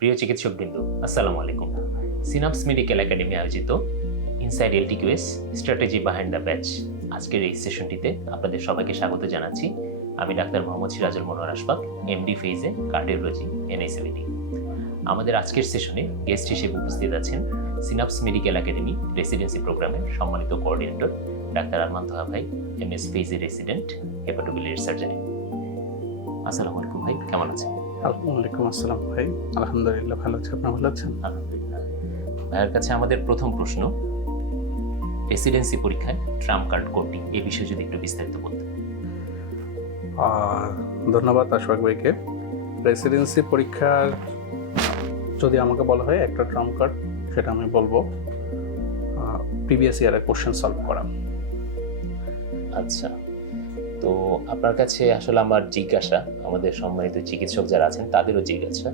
প্রিয় চিকিৎসকবৃন্দ, আসসালামু আলাইকুম। সিনাপস মেডিকেল একাডেমি আয়োজিত inside LTQs strategy behind the batch আজকের এই সেশনটিতে আপনাদের সবাইকে স্বাগত জানাচ্ছি। আমি ডাক্তার মোহাম্মদ সিরাজুল মনোয়ার আশফাক, এমডি ফেইজে কার্ডিওলজি, এনআইসিভিটি। আমাদের আজকের সেশনে গেস্ট হিসেবে উপস্থিত আছেন সিনাপস মেডিকেল একাডেমি রেসিডেন্সি প্রোগ্রামের সম্মানিত কোঅর্ডিনেটর ডাক্তার আরমান তোহা ভাই, এমএস ফেইজে রেসিডেন্ট, হেপাটোবিলিয়ারি সার্জনে। আসসালামু আলাইকুম ভাই, কেমন আছেন? ওয়ালাইকুম আসসালাম ভাই, আলহামদুলিল্লাহ ভালো আছি। আপনি ভালো আছেন? আলহামদুলিল্লাহ। ভাইয়ের কাছে আমাদের প্রথম প্রশ্ন, রেসিডেন্সি পরীক্ষায় ট্রাম্প কার্ড কোনটি, এই বিষয়ে যদি একটু বিস্তারিত বলতেন। ধন্যবাদ আশফাক ভাইকে। রেসিডেন্সি পরীক্ষার যদি আমাকে বলা হয় একটা ট্রাম্প কার্ড, সেটা আমি বলবো প্রিভিয়াস ইয়ারের কোশ্চেন সলভ করা। আচ্ছা, তো আপনার কাছে আসলে আমার জিজ্ঞাসা, আমাদের সম্মানিত চিকিৎসক যারা আছেন তাদেরও জিজ্ঞাসা,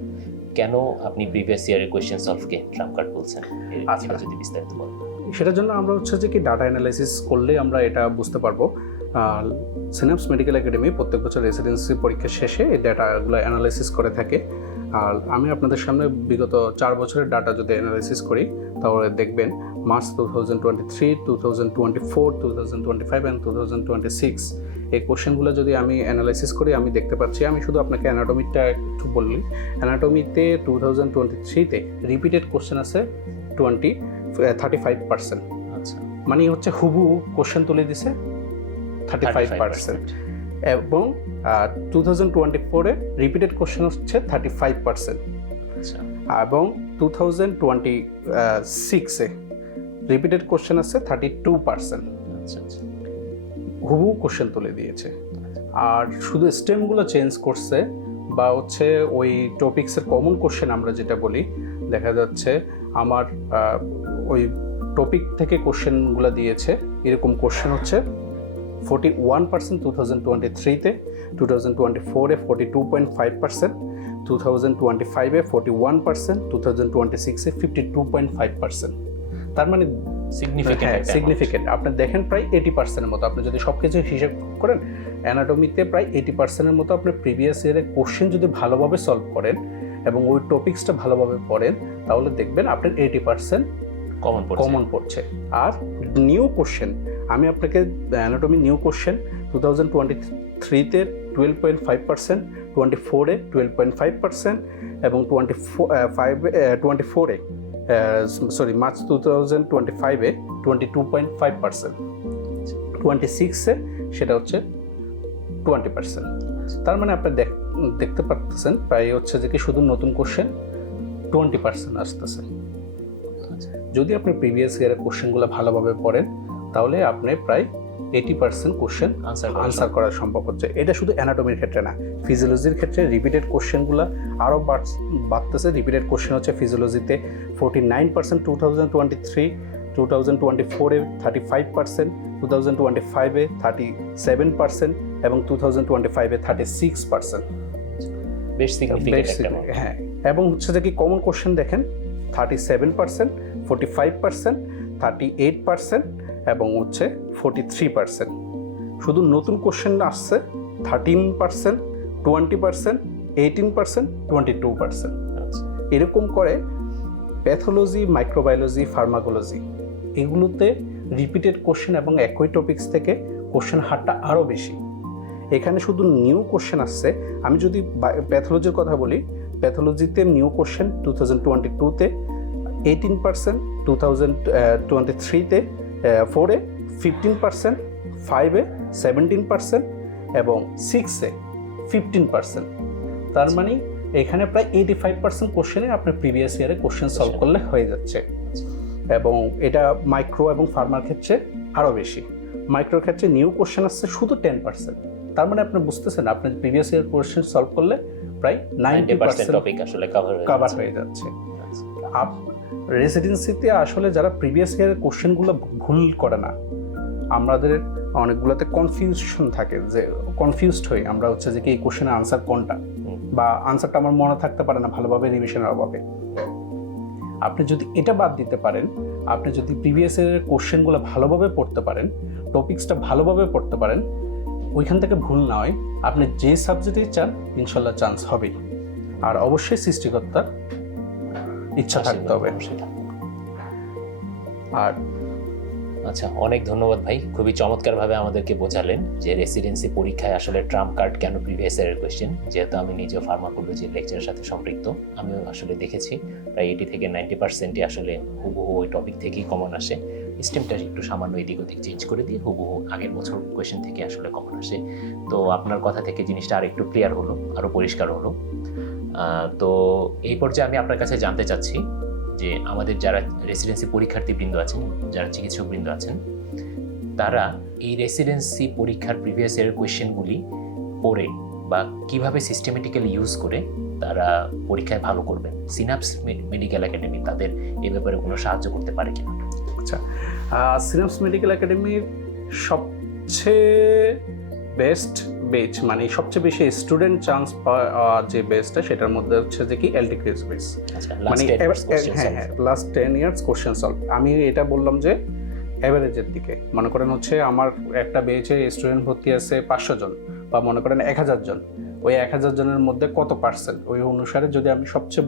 কেন আপনি প্রিভিয়াস ইয়ারের কোয়েশ্চেন সলভকে ট্রাম্প কার্ড বলছেন, এটা যদি বিস্তারিত বলেন। সেটার জন্য আমরা হচ্ছে যে কি ডাটা অ্যানালাইসিস করলে আমরা এটা বুঝতে পারবো। সিনাপস মেডিকেল একাডেমি প্রত্যেক বছর রেসিডেন্সি পরীক্ষার শেষে এই ডাটাগুলো অ্যানালাইসিস করে থাকে। আর আমি আপনাদের সামনে বিগত 4 বছরের ডাটা যদি অ্যানালাইসিস করি, তাহলে দেখবেন মার্চ 2023, 2024, 2025 অ্যান্ড 2026 এই কোশ্চেনগুলো যদি আমি অ্যানালাইসিস করি, আমি দেখতে পাচ্ছি, আমি শুধু আপনাকে অ্যানাটমিটা একটু বললি। অ্যানাটমিতে 2023-তে রিপিটেড কোশ্চেন আছে 35%। আচ্ছা, মানে হচ্ছে হুবু কোশ্চেন তুলে দিছে 35%। এবং 2024-এ রিপিটেড কোশ্চেন হচ্ছে 35%। আচ্ছা, এবং 2026-এ রিপিটেড কোশ্চেন আছে 32%। আচ্ছা আচ্ছা, হুবু কোশ্চেন তুলে দিয়েছে। আর শুধু স্টেমগুলো চেঞ্জ করছে, বা হচ্ছে ওই টপিক্সের কমন কোশ্চেন আমরা যেটা বলি, দেখা যাচ্ছে আমার ওই টপিক থেকে কোশ্চেনগুলো দিয়েছে। এরকম কোশ্চেন হচ্ছে 41% 2023-তে, 2024-এ 42.5%, 2025-এ 41%, 2026-এ 52.5%। তার মানে সিগনিফিকেন্ট। আপনি দেখেন প্রায় 80%-এর মতো। আপনি যদি সব কিছু হিসেব করেন, অ্যানাটমিতে প্রায় 80%-এর মতো আপনি প্রিভিয়াস ইয়ারের কোশ্চেন যদি ভালোভাবে সলভ করেন এবং ওই টপিক্সটা ভালোভাবে পড়েন, তাহলে দেখবেন আপনার 80% কমন পড়ছে। আর নিউ কোশ্চেন, আমি আপনাকে অ্যানাটমি নিউ কোশ্চেন 2023-তে 12.5%, 24-এ 12.5% এবং 24-এ মার্চ 2025-এ 22.5%, 26-এ সেটা হচ্ছে 20%। তার মানে আপনি দেখতে পাচ্ছেন প্রায় হচ্ছে যে কি শুধু নতুন কোশ্চেন 20% আসতেছে। যদি আপনি প্রিভিয়াস ইয়ারের কোশ্চেনগুলো ভালোভাবে পড়েন, তাহলে আপনি প্রায় 80% কোশ্চেন আনসার করা সম্ভব হচ্ছে। এটা শুধু অ্যানাটমির ক্ষেত্রে না, ফিজিওলজির ক্ষেত্রে রিপিটেড কোশ্চেনগুলো আরও বাড়তেছে। রিপিটেড কোশ্চেন হচ্ছে ফিজিওলজিতে 49% 2023, 2024-এ 35%, 2025-এ 37% এবং 2025-এ 36%। বেশ সিগনিফিকেন্ট। হ্যাঁ, এবং হচ্ছে যে কি কমন কোশ্চেন দেখেন 37%, 45%, 38% এবং হচ্ছে 43%। শুধু নতুন কোশ্চেন আসছে 13%, 20%, 18%, 22%। এরকম করে প্যাথোলজি, মাইক্রোবায়োলজি, ফার্মাকোলজি এগুলোতে রিপিটেড কোশ্চেন এবং একই টপিক্স থেকে কোশ্চেন হারটা আরও বেশি। এখানে শুধু নিউ কোশ্চেন আসছে। আমি যদি প্যাথোলজির কথা বলি, প্যাথোলজিতে নিউ কোশ্চেন 2022-তে 18%, 2023-তে 4-এ 15%, 5-এ 17% এবং 6-এ 15%। তার মানে এখানে প্রায় 85% কোশ্চেনে আপনার প্রিভিয়াস ইয়ারে কোশ্চেন সলভ করলে হয়ে যাচ্ছে। এবং এটা মাইক্রো এবং ফার্মার ক্ষেত্রে আরও বেশি। মাইক্রোর ক্ষেত্রে নিউ কোশ্চেন আসছে শুধু 10%। তার মানে আপনি বুঝতেছেন আপনার প্রিভিয়াস ইয়ার কোশ্চেন সলভ করলে প্রায় 90% টপিক আসলে কভার হয়ে যাচ্ছে। রেসিডেন্সিতে আসলে যারা প্রিভিয়াস ইয়ারের কোশ্চেনগুলো ভুল করে না, আমাদের অনেকগুলোতে কনফিউশন থাকে, যে কনফিউজড হই আমরা হচ্ছে যে কি এই কোশ্চেনের আনসার কোনটা, বা আনসারটা আমার মনে থাকতে পারে না ভালোভাবে রিভিশনের অভাবে। আপনি যদি এটা বাদ দিতে পারেন, আপনি যদি প্রিভিয়াস ইয়ারের কোশ্চেনগুলো ভালোভাবে পড়তে পারেন, টপিক্সটা ভালোভাবে পড়তে পারেন, ওইখান থেকে ভুল না হয়, আপনি যে সাবজেক্টেই চান ইনশাল্লাহ চান্স হবেই। আর অবশ্যই সৃষ্টিকর্তার ইচ্ছা থাকতে হবে। আর আচ্ছা, অনেক ধন্যবাদ ভাই, খুবই চমৎকারভাবে আমাদেরকে বোঝালেন যে রেসিডেন্সি পরীক্ষায় আসলে ট্রাম্প কার্ড কেন প্রিভিয়াস ইয়ারের কোয়েশ্চেন। যেহেতু আমি নিজেও ফার্মাকোলজির লেকচারের সাথে সম্পৃক্ত, আমিও আসলে দেখেছি প্রায় 80 থেকে 90%ই আসলে হুবহু ওই টপিক থেকেই কমন আসে। স্টেমটা একটু সামান্য এদিক ওদিক চেঞ্জ করে দিয়ে হুবহু আগের বছর কোয়েশ্চেন থেকে আসলে কমন আসে। তো আপনার কথা থেকে জিনিসটা আর একটু ক্লিয়ার হলো, আরও পরিষ্কার হলো। তো এই পর্যায়ে আমি আপনার কাছে জানতে চাচ্ছি যে আমাদের যারা রেসিডেন্সি পরীক্ষার্থীবৃন্দ আছেন, যারা চিকিৎসকবৃন্দ আছেন, তারা এই রেসিডেন্সি পরীক্ষার প্রিভিয়াস ইয়ারের কোয়েশ্চেনগুলি পড়ে বা কিভাবে সিস্টেমেটিক্যালি ইউজ করে তারা পরীক্ষায় ভালো করবেন। সিনাপস মেডিকেল একাডেমি তাদের এই ব্যাপারে কোনো সাহায্য করতে পারে কিনা? আচ্ছা, সিনাপস মেডিকেল একাডেমির সবচেয়ে বেস্ট বেচ, মানে সবচেয়ে বেশি স্টুডেন্ট চান্স যে বেসটা, সেটার মধ্যে হচ্ছে যে কি এলটিকিউএস বেস, মানে লাস্ট 10 ইয়ার্স কোশ্চেন সলভ। আমি এটা বললাম যে অ্যাভারেজের দিকে, মনে করেন হচ্ছে আমার একটা বেচে স্টুডেন্ট ভর্তি আছে 500 জন, বা মনে করেন 1000 জন, ওই 1000 জনের মধ্যে কত পার্সেন্ট, ওই অনুসারে যদি আমি সবচেয়ে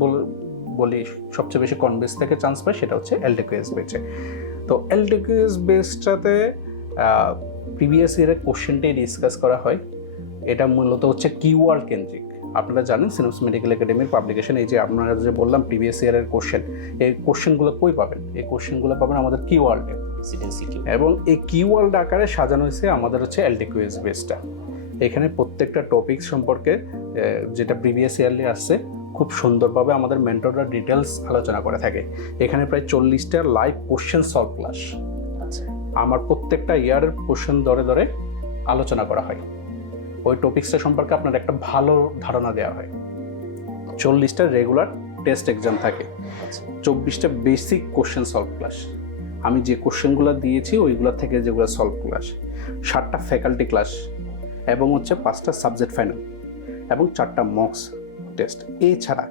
বলি সবচেয়ে বেশি কোন বেস থেকে চান্স পাই, সেটা হচ্ছে এলটিকিউএস বেচে। তো এলটিকিউএস বেসটাতে প্রিভিয়াস ইয়ারের কোশ্চেনটাই ডিসকাস করা হয়। এটা মূলত হচ্ছে কিওয়ার্ড কেন্দ্রিক। আপনারা জানেন সিনাপস মেডিকেল একাডেমির পাবলিকেশন, এই যে আপনারা যে বললাম প্রিভিয়াস ইয়ারের কোশ্চেন, এই কোশ্চেনগুলো কই পাবেন? এই কোশ্চেনগুলো পাবেন আমাদের কিওয়ার্ডে, এবং এই কিওয়ার্ড আকারে সাজানো হয়েছে আমাদের হচ্ছে এলটিকিউএস বেসটা। এখানে প্রত্যেকটা টপিক সম্পর্কে যেটা প্রিভিয়াস ইয়ারলি আসছে খুব সুন্দরভাবে আমাদের মেন্টররা ডিটেলস আলোচনা করে থাকে। এখানে প্রায় 40টা লাইভ কোশ্চেন সলভ ক্লাস আমার প্রত্যেকটা ইয়ারের কোশ্চেন ধরে ধরে আলোচনা করা হয়। ওই টপিক্সটা সম্পর্কে আপনার একটা ভালো ধারণা দেওয়া হয়। 40টা রেগুলার টেস্ট এক্সাম থাকে, 24টা বেসিক কোশ্চেন সলভ ক্লাস, আমি যে কোশ্চেনগুলো দিয়েছি ওইগুলো থেকে যেগুলো সলভ ক্লাস, 7টা ফ্যাকাল্টি ক্লাস, এবং হচ্ছে 5টা সাবজেক্ট ফাইনাল, এবং 4টা মক্স টেস্ট। এছাড়া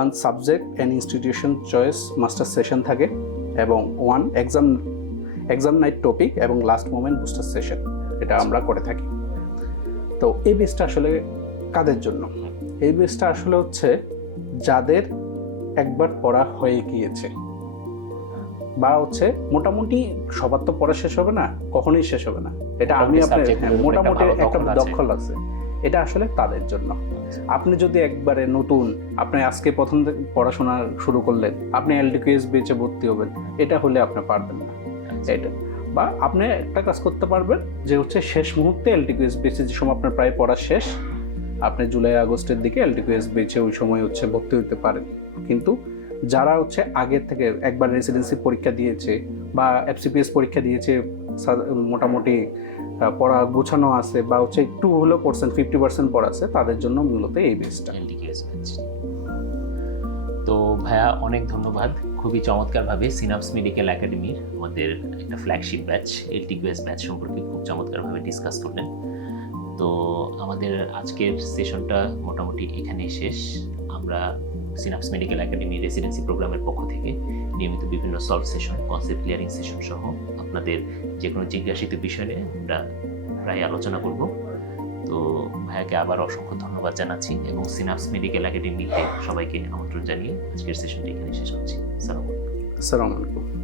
1 subject and institution choice master session থাকে, এবং 1 এক্সাম নাইট টপিক, এবং লাস্ট মোমেন্ট বুস্টার সেশন, এটা আমরা করে থাকি। তো এই বেসটা আসলে কাদের জন্য? এই বেসটা আসলে হচ্ছে যাদের একবার পড়া হয়ে গিয়েছে, বা হচ্ছে মোটামুটি সবার তো পড়া শেষ হবে না, কখনোই শেষ হবে না, এটা আমি আপনার মোটামুটি একটা দক্ষ লাগছে, এটা আসলে তাদের জন্য। আপনি যদি একবারে নতুন, আপনি আজকে প্রথম পড়াশোনা শুরু করলেন, আপনি এলটিকিউএস বেচে ভর্তি হবেন, এটা হলে আপনি পারবেন না। এটা বা আপনি একটা কাজ করতে পারবেন যে হচ্ছে শেষ মুহূর্তে এলটিকিউএস বেচে, যে সময় আপনার প্রায় পড়া শেষ, আপনি জুলাই আগস্টের দিকে এলটিকিউএস বেচে ওই সময় হচ্ছে ভর্তি হতে পারেন। কিন্তু যারা হচ্ছে আগের থেকে একবার রেসিডেন্সি পরীক্ষা দিয়েছে বা এফসিপিএস পরীক্ষা দিয়েছে, মোটামুটি পড়া গোছানো আছে, বা হচ্ছে একটু হলেও 50% পড়া আছে, তাদের জন্য মূলত এই বেসটা। তো ভাইয়া অনেক ধন্যবাদ, খুবই চমৎকারভাবে সিনাপস মেডিকেল একাডেমির আমাদের একটা ফ্ল্যাগশিপ ব্যাচ এলটিকিউএস ব্যাচ সম্পর্কে খুব চমৎকারভাবে ডিসকাস করলেন। তো আমাদের আজকের সেশনটা মোটামুটি এখানেই শেষ। আমরা সিনাপস মেডিকেল একাডেমি রেসিডেন্সি প্রোগ্রামের পক্ষ থেকে নিয়মিত বিভিন্ন solve session, concept clearing session সহ আপনাদের যে কোনো জিজ্ঞাসিত বিষয় নিয়ে আমরা প্রায় আলোচনা করব। তো ভাইয়াকে আবার অসংখ্য ধন্যবাদ জানাচ্ছি, এবং সিনাপস মেডিকেল একাডেমিতে সবাইকে আমন্ত্রণ জানিয়ে আজকের সেশনটি এখানে শেষ করছি। আসসালামু আলাইকুম।